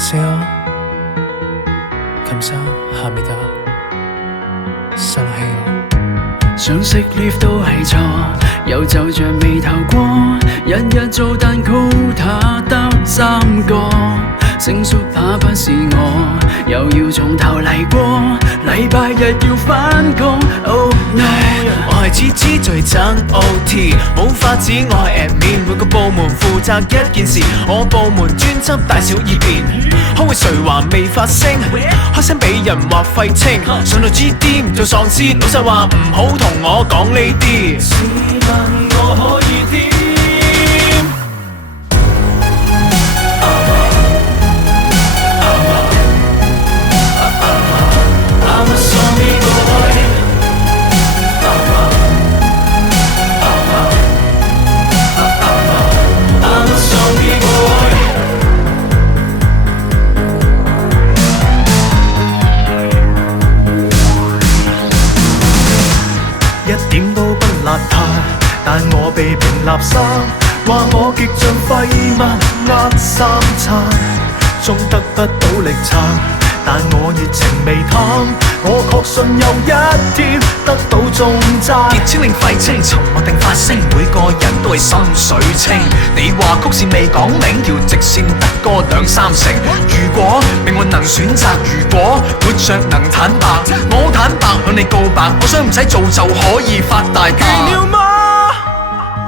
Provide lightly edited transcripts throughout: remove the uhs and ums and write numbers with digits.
안녕하세요. 감사합니다. 사랑해요.想食 lift 都係錯，又就像未頭過，日日做蛋糕塔得3個，成熟怕不是我，又要從頭嚟過，禮拜日要返工。Oh no！ 我係次次最憎 OT， 冇法子我係 admin， 每個部門負責一件事，我部門專輯大小二便，開會誰話未發聲，開聲俾人話廢青，上到 GD 唔做喪屍，老細話唔好同我講呢啲，試問我可以點？一點都不邋遢，但我被評垃圾，話我極像廢物，呃三餐，終得不到力撐，但我熱情未淡，我確信有一天得到重讚。傑青令廢青，沉默定發聲，每個人都係心水清。你話曲線未講明，條直線得個2-3成。如果命運能選擇，如果活着能坦白，我坦白向你告白，我想唔使做就可以發大達。完了嗎？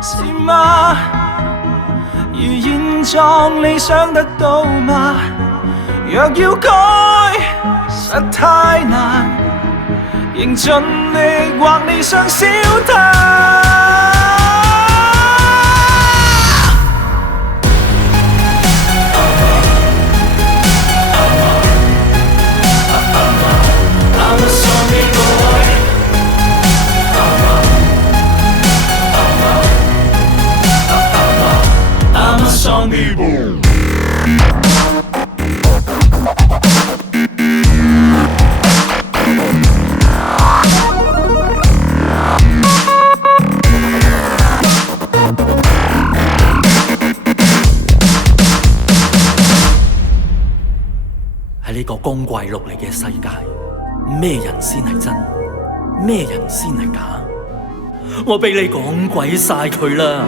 是嗎？如現狀你想得到嗎？若要改，實太難，仍盡力或你想小他。喺呢個光怪陸離嘅世界，咩人先係真，咩人先係假？我俾你講鬼晒佢啦！